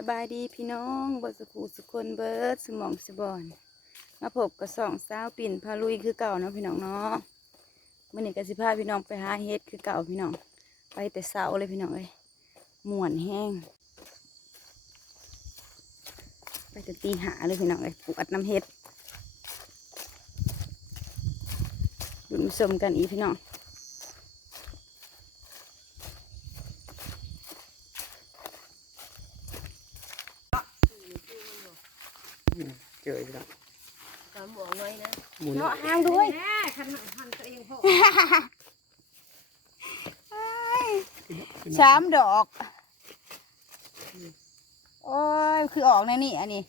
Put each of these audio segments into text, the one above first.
สบายดีพี่น้องบสุขูสุคนเบิร์ดสมองสบอนมาพบกับสองสาวปิ่นพาลุยคือเก่าเนาะพี่น้องเนาะมื่อนี้ก็สิพาพี่น้องไปหาเฮ็ดคือเก่าพี่น้อง ไปแต่เสาเลยพี่น้องเอ้ยม่วนแห้ง ไปแต่ตีหาเลยพี่น้องเอ้ยปวดน้ำเฮ็ดดุนมาชมกันอีพี่น้อง เจออีกแล้วตามหมวกน้อยนะหมุนเนาะห้างด้วยแม่คันหันตัวเองพ่อสามดอก โอ้ย คือออกในนี่ อันนี้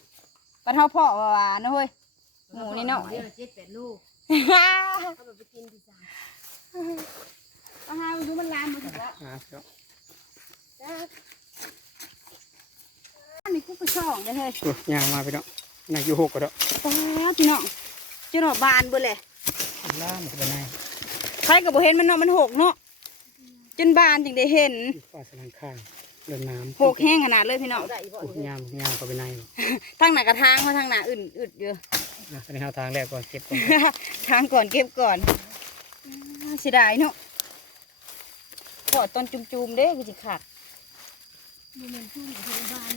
ปลาเท่าพ่อวาวานะเฮ้ย หมูนี่หน่อยเดี๋ยวเจ็ดแปดลูกเอาไปกินดีจ้าเอาหาดูมันลามมาถึงแล้วหาเนาะอันนี้กูก็ช่องเลยเฮ้ยโอ้ยางมาไปเนาะ นายอยู่หกก็เนาะโอ้ยพี่น้องเจ้าหน่อบานเบ่เลยล่ามมันก็ไปไหนใครก็บ่เห็นมันเนาะมันหกเนาะจนบานจึงได้เห็นอยู่ฟ้าสลังข้างเดินน้ำหกแห้งขนาดเลยพี่น้องเอาได้อีกบ่โอ้ยยามยามก็ไปไหนทางหน้ากระทางเพราะทางหน้าอื่นอึดอยู่นะตอนนี้เอาทางแรกก่อนเก็บก่อนทางก่อนเก็บก่อนอ่าเสียดายเนาะพอตอนจุ่มๆเด้คือสิขาดมันเป็นทุ่งกับที่บ้าน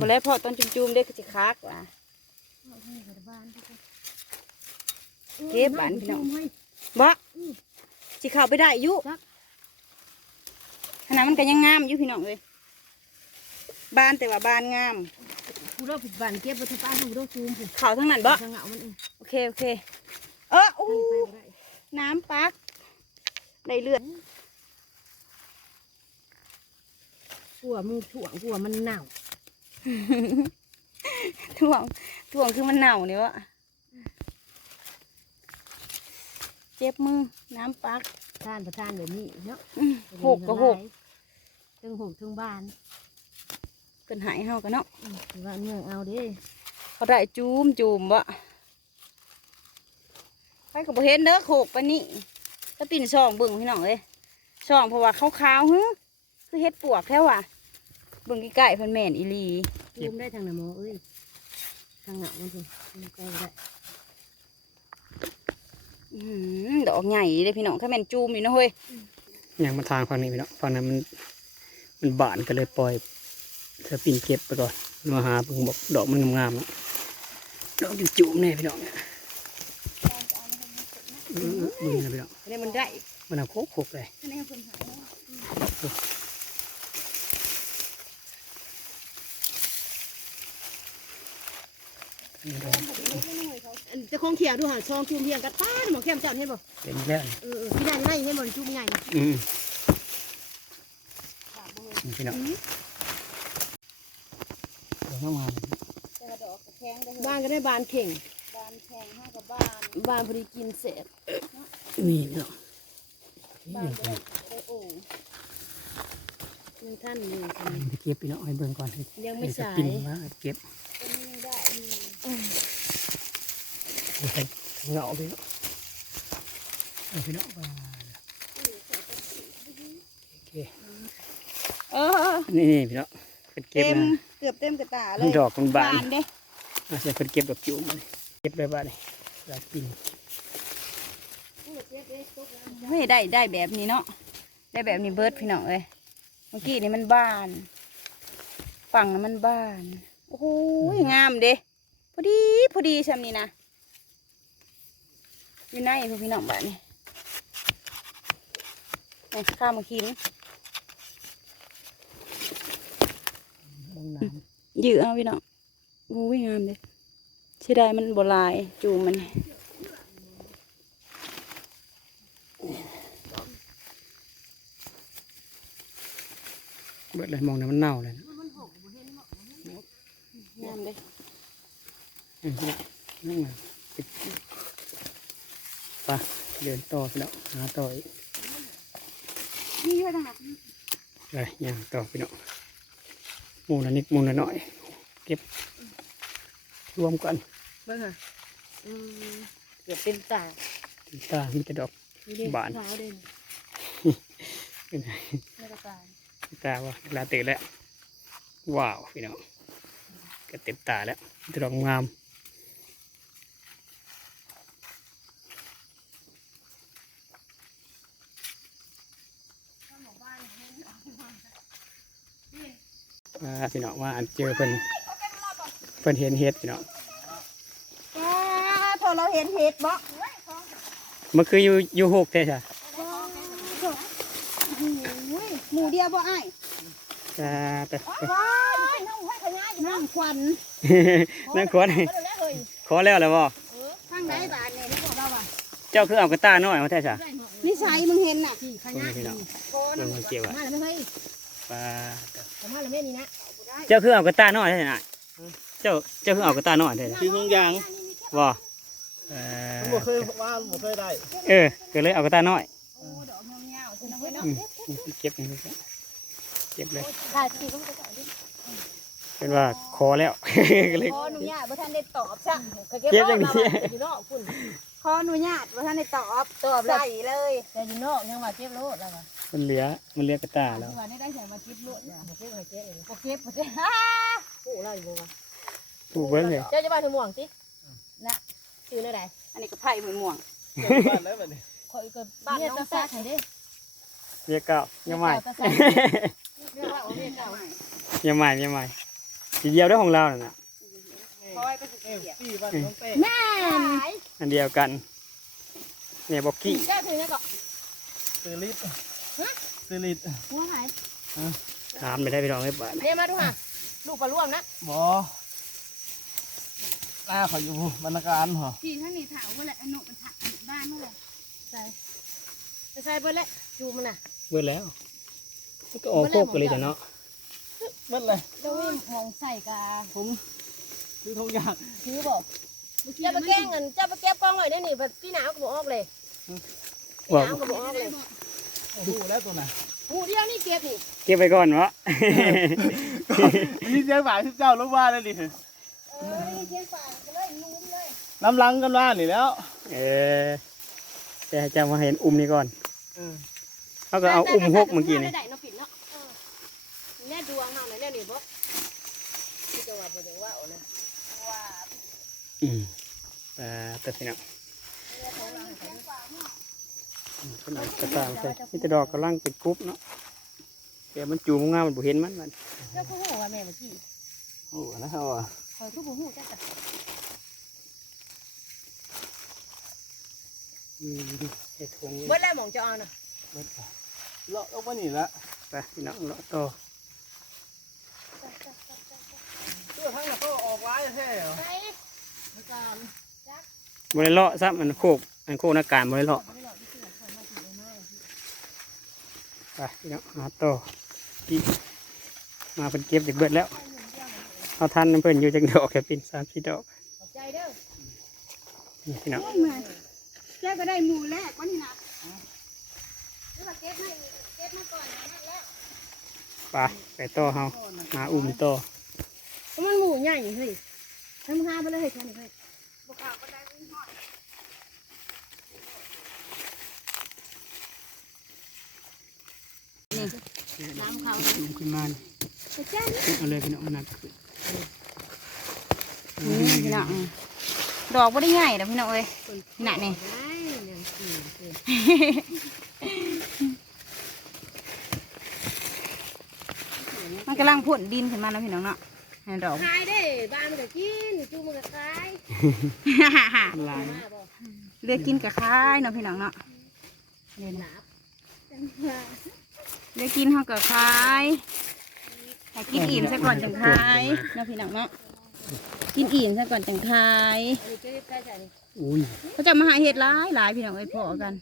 บ่แล้วพอตอนจุ่มๆเด้คือสิคักว่ะ เอาทุ่งกับบ้านทุกคนเก็บบ้านพี่น้องเฮ้ยบ่สิเข้าไปได้อยู่จักขนาดมันก็ยังงามอยู่พี่น้องเอ้ยบ้านแต่ว่าบ้านงามกูเลิกผิดบ้านเก็บไปทั้งบ้านกูเลิกซูมผิดเขาทั้งนั้นบ่ทางเหงามันเองโอเคโอเค เอออู้ไปบ่ได้น้ำปักได้เลือดกลัวมึงถ่วงกลัวมันหนาวถ่วง ถ่วงคือมันเน่าเนี่ยวะเจ็บมือ น้ำปักท่านประทานแบบนี้เนาะอื้อหกก็หกทั้งหกทั้งบ้านเป็นหายเฮากันเนาะอืมถือว่าเนื่องเอาเด้เขาได้จูมจูมวะใครก็บ่เห็นเด้อโขกปานนี้ถ้าปิ่นช่องเบิ่งพี่น้องเอ้ยช่องเพราะว่าขาวๆฮึคือเฮ็ดปวกแค่ว่ะเบิ่งใกล้ๆเพิ่นแม่นอีหลีซูมได้ทางไหนหมอเอ้ยทางเหงามันสิซูมใกล้บ่ได้อื้อหือดอกใหญ่เลยพี่น้องแค่แม่นจูมอยู่นะเฮ้ยยางมาทางฝั่งนี้ไปเนาะฝั่งนั้นมันมันบานก็เลยปล่อยเธอปิ่นเก็บไปก่อนมาหาเพิ่งบอกดอกมันงามๆเนาะดอกอยู่จุ่มแน่พี่น้องเนี่ยเออเออมึงนะพี่น้องอันนี้มันได้มันเอาโคกโคกเลย อันนี้เพิ่นหาย อัน จะคงเขียดูหาช่องจุ่มเพียงกันป้าหมอแคมเจ้าเห็นบ่เป็นอีกแล้วนี่เออเออพี่นายไม่เห็นบ่จุ่มใหญ่นะอืมนี่พี่น้องดอกงามแต่ว่าดอกก็แข็งได้บ้านก็ได้บานเข่งบานแข็งห้ากับบ้านบานพอดีกินเสร็จๆนี่พี่น้องบ้านได้ได้โอ่งมีท่านนี่ไปเก็บพี่น้องให้เบิ่งก่อนยังไม่ให้สสายปินว่าเก็บอันนี้ยังได้ มีให้เหงาพี่น้องเอาพี่น้องว่าโอเคเออ นี่นี่พี่น้องเพิ่นเก็บเต็มนะเกือบเต็มกระตาเลมันยดอกมันบานเด้อาจจะเพิ่นเก็บดอกจิ๋วมาเลยเก็บได้บ้านเลยลาปินเฮ้ยได้ได้แบบนี้เนาะได้แบบนี้เบิร์ดพี่น้องเอ้ยเมื่อกี้นี่มันบาน ฝั่งนั้นมันบาน โอ้โหงามเด้พ อดีพอดีชำนี้นะอยู่ในพวกพี่น้องบ้านนี่ในข้าวมากินบางน้ยื้อเอาพี่น้องโอ้ยงามเลยเสียดายมันบลายจูมมันำเบิดเลยมองเนี่ยมันเน่าเลยนะงามเลยอืมพี่ น้องนั่งมาไปไปเดินต่อพี่น้องหาต่ออีกนี่เยอะจังหนักเลยย่างต่อพี่น้องหมูละนิดหมูละหน่อย เก็บ รวมกันเบิ่งค่ะอืมเกือบเป็นตาถึงตามีแต่ดอกนี่เด้บานขาวเด่นเป็นไงไม่ต้องการตาว่าเวลาตื่นแล้ว ว้าวพี่น้องก็เต็มตาแล้วมีแต่ดอกงาม อ่าพี่น้องว่าอันเจอเพิ่นเพิ่นเห็นเห็ดพี่น้องพอเราเห็นเห็ดบ่มันคืออยู่อยู่หกแท้ใช่หมูเดียวบ่ไอ้ายจ้าไปไปว้ายน้องห้อยขยายอยู่นั่งควันนั่งขวดมาดูแล้วเฮ้ยขอแล้วแล้วบ่ข้างไหนบาดเนี่ยนี่บอกเราว่าเจ้าคือเอากระต้าน้อยมาแท้ใช่นิสัยมึงเห็นน่ะที่ขโอ้ยายยพี่น้องโกนเบิ่งมันเกี่ยวอะ มาแล้วไม่เฮ้ยปลาผมมาแล้วแม่นี่นะเจ้าคือเอากระต้าน้อยแท้น่ะเจ้าเจ้าคือเอากระต้าน้อยแท้น่ะทิ้งทุกอย่างบ่เอมันบ่อเคยว่ามันบ่เคยได้ เออก็เลยเอากระต้าน้อยโอ้ดอกเงาๆใช่ไหมเว้ยเนาะอืมเก็บนี่เก็บเลยได้ที่ก็ไม่ได้ดิเป็นว่าขอแล้วก็เลยขออนุญาตว่าท่านได้ตอบซะเก็บเก็บอย่างนี้อยู่นอกคุณขออนุญาตว่าท่านได้ตอบตอบแล้วใส่เลยแต่อยู่นอกยังว่าเก็บโลดแล้วว่ะ มันเหลือมันเหลือกระต้าแล้วว่าได้ได้ใส่มาคิดลวดบ่เก็บให้เก็บเองโอเคบ่ได้ผู้เราอยู่บ่วะถูกเบิ้เลยเจ้าจะบ้านถึงม่วงสินะชื่ออะไรอันนี้ก็ไผ่เหมือนม่วงเกิดบ้านได้บัดนี้คอยก็บ้านน้องซักให้เด้เรียกเก้ายังใหม่เรียกว่าโอ้เรียกเก่ายังใหม่ยังใหม่ทีเดียวได้ของเราน่ะคอยไปสุดเอ้เสียพี่บ้านน้องเต้แม่อันเดียวกันเนี่ยบอกกี้เจ้าถึงแล้วก็ซื้อลิต รซื้อลิตรหัวหายถามไม่ได้ไปลองให้บ้านเนี่ยมาดูค่ะลูกปลาร่วมนะบ่หน้าเขาอยู่บรรณาการเหรอที่ท่านนี่ถามว่าแหละอนุมันถักบ้านเมื่อไหร่ใส่ใส่เบิดแล้วจูมันน่ะเบิดแล้วมันก็ออกโคกกันเลยแต่เนาะเบิดเลยเจ้าวิ่งมองใส่กาผมซื้อทุกอย่างถือบอกเจ้าไปแกล้งเงินเจ้าไปเก็บกล้องไว้ได้นี่แบบพี่หนาวก็บอกออกเลยพี่บอกหนาวก็บอกออกเลยโอ้โหแล้วตัวไหนหูเดียวนี่เก็บนี่เก็บไปก่อนวะนี่เสียงฝ่ายที่เจ้าลูกว่าเลยดิเออนี่เชียงฝ่ายก็เลยนุ่มเลยน้ำลังกันว่านี่แล้ว เออจะให้เจะมาเห็นอุ้มนี่ก่อนเออเขาก็เอาอุ้มหกเมื่อกี้นี่ได้เนาะปิดเนาะเออแน่ดวงเฮาเลยแน่นี่บ่ที่จังหวัดบ่ได้ว่าเอานะว่าอืมอ่าแต่พี่น้องอืม ขนาดกระตามใส่นี่แต่ดอกกำลังเป็นกรุ๊ปเนาะแต่มันจูงงามมันบ่เห็นมันมันเจ้าผู้ฮู้ว่าแม่เมื่อกี้โอ้แล้วเขาอะคอยผู้บ่ฮู้จักกันอืมเฮ็ดทงเบิดแล้วหมองจะเอาน่ะเลาะลงมานี่ละไปพี่น้องเลาะต่อตัวทั้งนั้นก็ออกไว้แท้เหรอไปอาจารย์บริเลาะซับมันโคกมันโคกหน้าการบริเลาะ บ่ได้หรอกที่เสือคอยมาถือไม้ ไปพี่น้องมาต่อพี่มาเป็นเก็บเด็กเบิดแล้ว เอาทันน้ำเพิ่นอยู่จังดอกแค่เป็นสามสี่ดอกขอบใจเด้อนี่พี่น้องแจ้ก็ได้หมูแรกวันนี้นะแล้วก็เก็บมาอีกเก็บมาก่อนนะนั่นแล้วไปไปต่อเฮามาอุ้มต่อเพราะมันหมูใหญ่เฮ้ยทำหาไปเลยเฮ้ยแค่นี้เฮ้ยบุกข่าวก็ได้ วิ่งหอดน้ำเขาอุ้มขึ้นมานี่เจ้าเอาเลยพี่น้องมันหนักขึ้นนี่พี่น้องดอกบ่ได้ใหญ่ดอกพี่น้องเอ้ยน่ะนี่ได้เนี่ยสี่สี่มันกำลังพ่นดินขึ้นมาแล้วพี่น้องเนาะให้ดอกขายได้บ้านมันก็กินจูมันก็ขายลายมาบ่เลือกกินกับคายเนาะพี่น้องเนาะหนา บเลือกกินเฮากับคายให้กินอิ่มซะก่อนจังคายเนาะพี่น้องเนาะกินอิ่มซะก่อนจังคายอันนี้ก็ใกล้ใจนี่อุ้ยเขาจะมาหาเห็ดหลายหลายพี่น้องเอ้ยพอกัน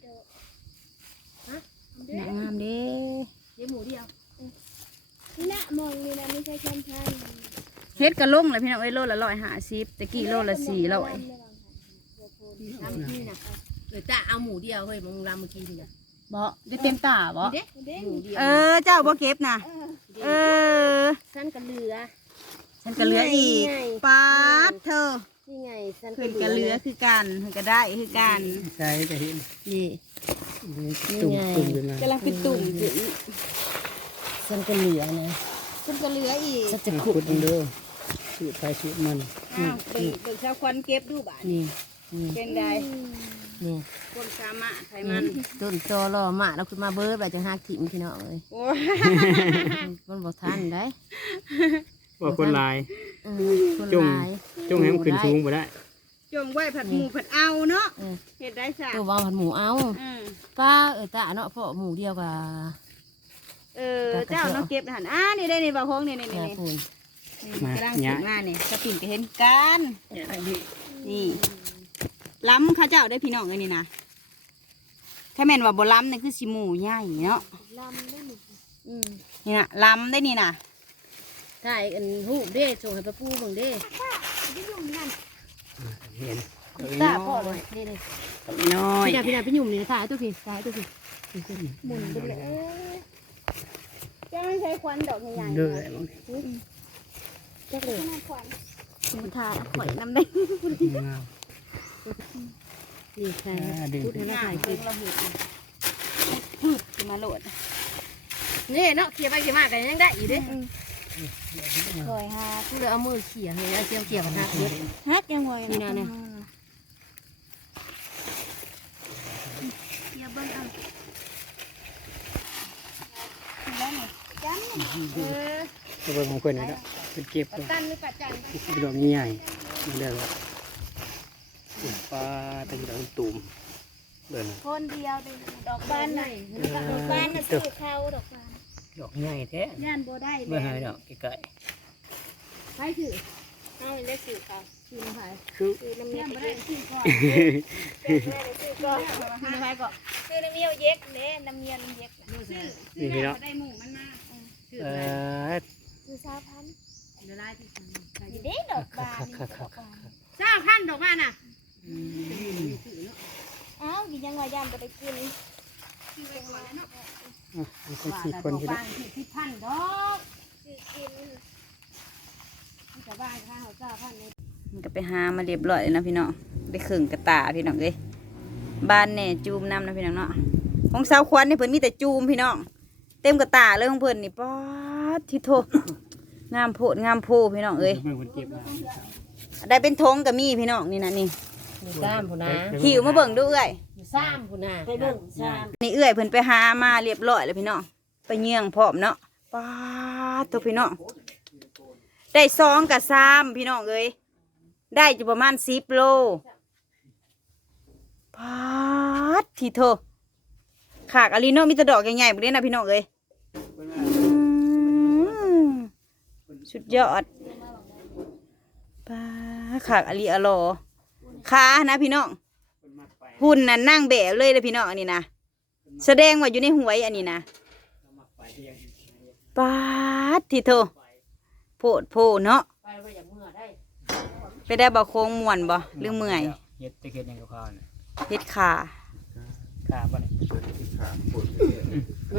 หนังงามเด้เลี้ยงหมูเดียวนี่นะมองนี่นะไม่ใช่แคมพันเห็ดกระลงเลยพี่น้องเอ้ยโลละร้อยห้าสิบตะกี้โลละสี่ร้อย ทำที่น่ะเดี๋ยวจะเอาหมูเดียวเฮ้ยมึงรำเมื่อกี้นี่นะ บ่ได้เต็มตาบ่เด็กหมูเดียวเออ เจ้าบ่เก็บนะเออสั้นกันเหลือฉันก็เหลืออีกไงปาดเธอนี่ไงสั้นเพิ่นก็เหลือคือกันเพิ่นก็ได้คือกันใช่จะเห็นนี่ตุ่มตุ่มอยู่นะกำลังเป็นตุ่มอยู่สั้นกันเหลือนะเพิ่นก็เหลืออีกจะจะขุขุดดมันเด้อสูตรไปสูตรมันอ้าวเบิ่งเบิ่งชาวควันเก็บดูบาดนี่นี่เป็นได นี่คนสามารถไขมันต้นจอรอมาแล้วขึ้นมาเบิดแบบจังหักถิ่มพี่น้องเลยโอ้ยมันบ่ทันได้ว่าคนหลายอืมคนจุ่มหลายจงให้มันขึ้นสูงบ่ได้จงไว้ผัดหมูผัดเอาเนาะเออเฮ็ดได้จ้ะตัววางผัดหมูเอาอืมป้าเออตาเนาะเพราะหมูเดียวกับเออเจ้าน้องเก็บหันอ่านี่ได้นี่บ่าวโฮงนี่นี่นี่ยานี่ปูนนี่กำลังขึ้นมานี่สปินก็เห็นกันนี่ ล้ำเข้าเจ้าได้พี่น้องเอ้ยนี่นะถ้าแม่นว่าบ่ล้ำนี่คือสิหมูใหญ่เนาะลำได้หนึ่งอืมนี่นะล้ำได้นี่นะถ่ายอันรูปเด้ส่งให้ป้าปูเบิ่งเด้เห็นตาพ่อเลยนี่นี่น้อยพี่นาพี่นาพี่หยุ่มนี่ถ่ายตัวพี่ถ่ายตัวพี่หมุนไปเลยเจ้าไม่ใช้ควันดอกใหญ่เด้อจักเลยขนาดขวัญมันทาข่อยน้ำได้ นี่ใครดึง พูดให้เราถ่ายคลิปพืชขึ้นมาโหลดนี่เนาะเขี่ยไปเขี่ยมากันยังได้อีกเด้คอยหาพูดเลยเอามือเขี่ยให้เอาเจียวเขี่ยกับหักเบิดฮักยังไงนี่นะเนี่ยเดี๋ยวเบิ่งเอาตัวเบิ่งของเพิ่นนี่ละเพิ่นเก็บปัตตันหรือปัจจัน ดอกใหญ่ๆมันเด้อว่า ปลาตะกี้ดอกตุ่มเบิ่งคนเดียวเด้ดอกบานน่ะดอกบานน่ะซื้อเขาดอกบานดอกใหญ่แท้ย่านบ่ได้เบิ่งให้ดอกไกลใครถือเอาได้ซื้อเขาซื้อน้ำไผ่ๆคือซื้อน้ำเมียบ่ได้ซื้อก่อนซื้อก่อนซื้อไปก่อนซื้อน้ำเมียเย็กเด้น้ำเมียน้ำเย็กน่ะซื้อนี่พี่น้องได้หมูมันมาซื้อเอไปอซื้อสามพันเดี๋ยวไล่ที่สั่งนี่เด้ดอกบานนี่ดอกบานเจ้าพันดอกมาน่ะเอ้ากินยังไงย่านบ่ได้กินมันเป็นสี่คนพี่น้องที่พันดอกซื้อกินชาวบ้านข้าวเจ้าพันเลยมันก็ไปหามาเรียบร้อยแล้วนะพี่น้องได้ครึ่งกระตาพี่น้องเอ้ยบ้านแหน่จูมน้ำนะพี่น้องเนาะของสาวควันนี่เพิ่นมีแต่จูมพี่น้องเต็มกระตาเลยของเพิ่นนี่ป๊าดที่โทงามโพดงามโพพี่น้องเอ้ยเบิ่งเพิ่นเก็บมาได้เป็นทงกับมีพี่น้องนี่นะนี่ อยู่ซ้ำพุ่นนะหิวมาเบิ่งดูเอ้อยอยู่ซ้ำพุ่นนะไปเบิ่งซ้ำนี่เอ้อยเพิ่นไปหามาเรียบร้อยแล้วพี่น้องไปเยี่ยงพร้อมเนาะป๊าดตัวพี่น้องได้ซองกับซามพี่น้องเอ้ยได้จะประมาณสิบโลป๊าดที่โทขากอะลีโนมีแต่ดอกใหญ่ๆบ่เด้นะพี่น้องเอ้ยอืมสุดยอดป๊าดขากอะลีอะโล ขานะพี่น้องหุ่นน่ะนั่งแบบเลยเลยพี่น้องอันนี้นะแสดงว่าอยู่ในหวยอันนี้นะปาดทีโทโพดโพเนาะไปว่าอย่างเมื่อได้ไปได้บ่โค้งม่วนบ่หรือเมื่อยเฮ็ดจะเฮ็ดหยังกับข้าวน่ะเฮ็ดขาขาบ่นี่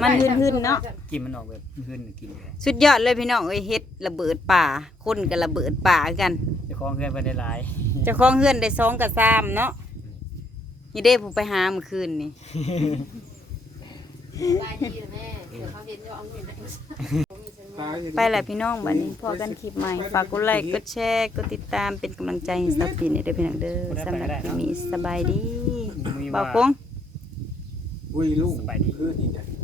มันหืนๆเนาะกินมันออกแบบหืนๆกินเลยสุดยอดเลยพี่น้องเอ้ยเฮ็ดระเบิดป่าคนกับระเบิดป่ากันเจ้า ของเฮือนเพิ่นได้หลายเจ้าของเฮือนได้สองกับสามเนาะนี่เด้ผมไปหาเมื่อคืนนี่ไปดีแม่ เดี๋ยวเขาเห็นว่าเอาเงินได้ไปแหละพี่น้องบัดนี้พอกันคลิปใหม่ฝากกดไลค์กดแชร์กดติดตามเป็นกำลังใจให้สับปีนี่เด้อพี่น้องเด้อสำหรับคลิปนี้สบายดีมีบ่าว่าวโค้งอุ้ยลูกสบายดีคือนี่จ้ะ